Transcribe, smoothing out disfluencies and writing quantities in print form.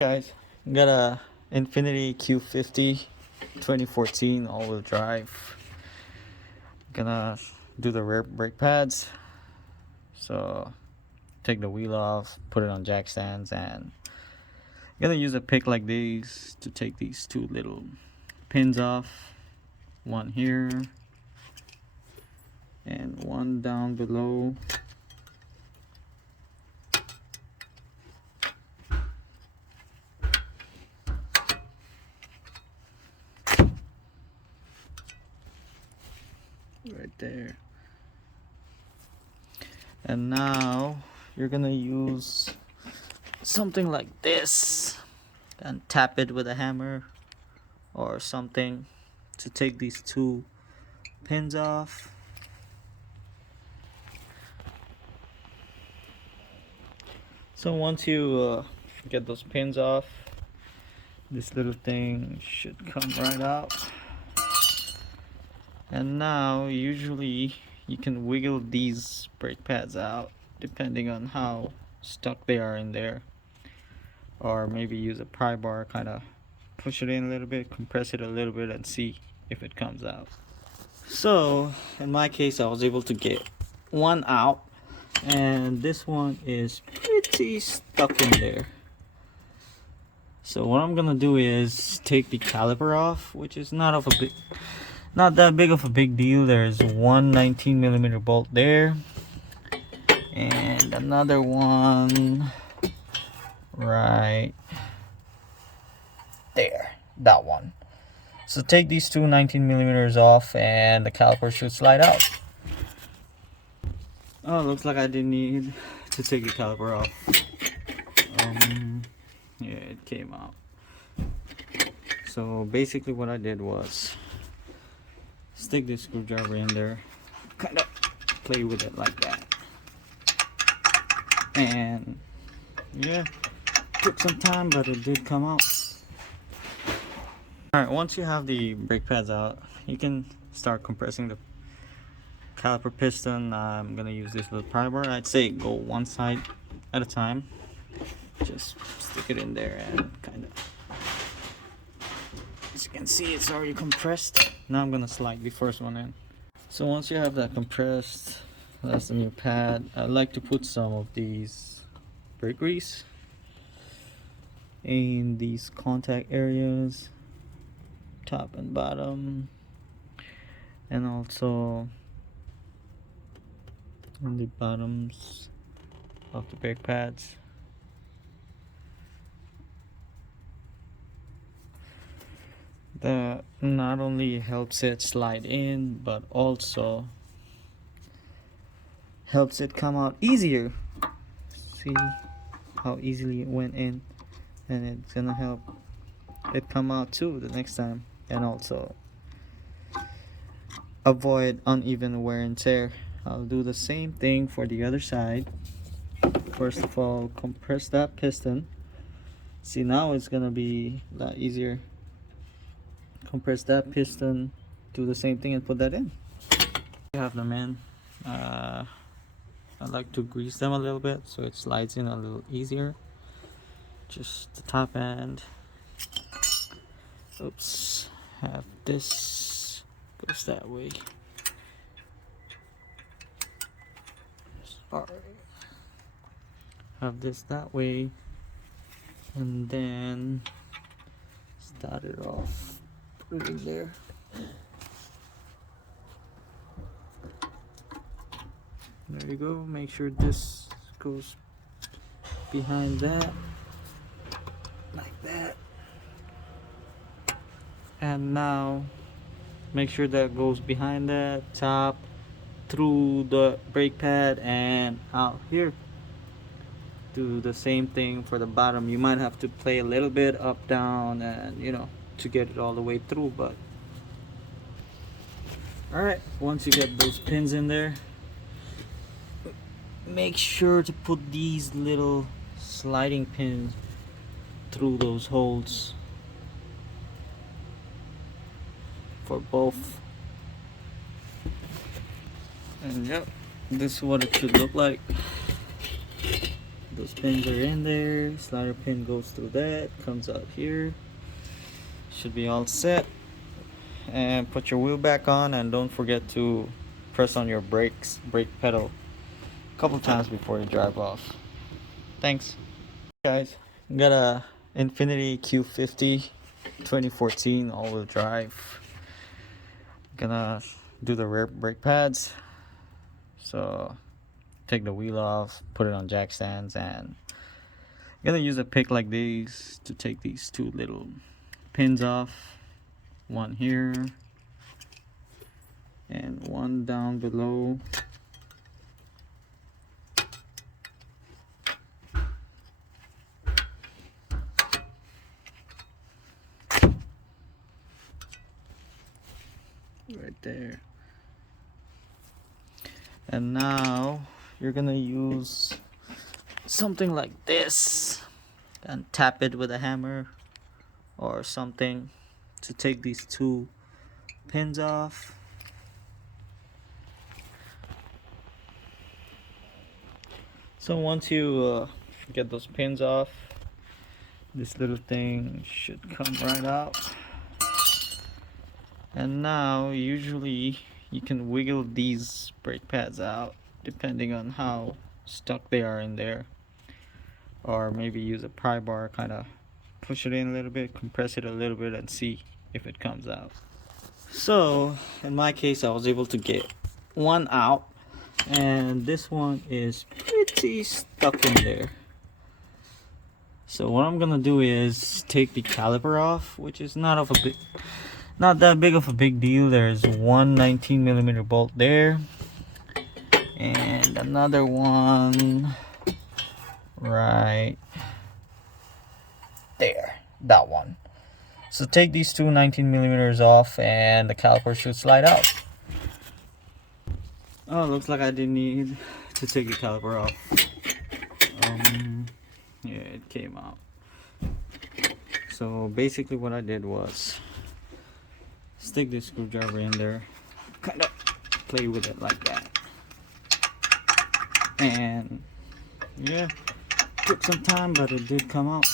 Guys, got a Infiniti Q50 2014 all-wheel drive. Gonna do the rear brake pads. So take the wheel off, put it on jack stands, and gonna use a pick like these to take these two little pins off. One here and one down below. Right there. And now you're gonna use something like this and tap it with a hammer or something to take these two pins off. So once you get those pins off, this little thing should come right out. And now usually you can wiggle these brake pads out depending on how stuck they are in there, or maybe use a pry bar, kind of push it in a little bit, compress it a little bit, and see if it comes out. So in my case I was able to get one out, and this one is pretty stuck in there. So what I'm gonna do is take the caliper off, which is not that big of a big deal. There's one 19mm bolt there and another one right there, that one. So take these two 19mm off and the caliper should slide out. Oh, looks like I didn't need to take the caliper off. Yeah, it came out. So basically what I did was stick this screwdriver in there, kind of play with it like that, and yeah, took some time, but it did come out. Alright, once you have the brake pads out, you can start compressing the caliper piston. I'm gonna use this little pry bar. I'd say go one side at a time. Just stick it in there and kind of, as you can see, it's already compressed. Now I'm gonna slide the first one in. So once you have that compressed, that's the new pad. I like to put some of these brake grease in these contact areas, top and bottom, and also on the bottoms of the brake pads. That not only helps it slide in, but also helps it come out easier. See how easily it went in, and it's gonna help it come out too the next time, and also avoid uneven wear and tear. I'll do the same thing for the other side. First of all, compress that piston. See, now it's gonna be a lot easier. Compress that piston, do the same thing, and put that in. You have them in. I like to grease them a little bit so it slides in a little easier. Just the top end. Oops, have this goes that way. Sorry. Have this that way, and then start it off. Put it in there. There you go. Make sure this goes behind that, like that. And now make sure that goes behind that, top, through the brake pad, and out here. Do the same thing for the bottom. You might have to play a little bit up, down, and to get it all the way through, but alright, once you get those pins in there, make sure to put these little sliding pins through those holes for both. And yep, this is what it should look like. Those those pins are in there. Slider pin goes through that, comes out here. Should be all set. And put your wheel back on, and don't forget to press on your brake pedal a couple times before you drive off. Thanks. Guys, got a Infiniti Q50 2014 all-wheel drive. Gonna do the rear brake pads. So take the wheel off, put it on jack stands, and I'm gonna use a pick like these to take these two little pins off. One here and one down below. Right there. And now you're gonna use something like this and tap it with a hammer or something to take these two pins off. So once you get those pins off, this little thing should come right out. And now usually you can wiggle these brake pads out depending on how stuck they are in there, or maybe use a pry bar, kind of push it in a little bit, compress it a little bit, and see if it comes out. So in my case, I was able to get one out, and this one is pretty stuck in there. So what I'm gonna do is take the caliper off, which is not that big of a big deal. There's one 19mm bolt there and another one right there, that one. So take these two 19mm off and the caliper should slide out. Oh, looks like I didn't need to take the caliper off. Yeah, it came out. So basically what I did was stick this screwdriver in there, kind of play with it like that, and yeah, took some time, but it did come out.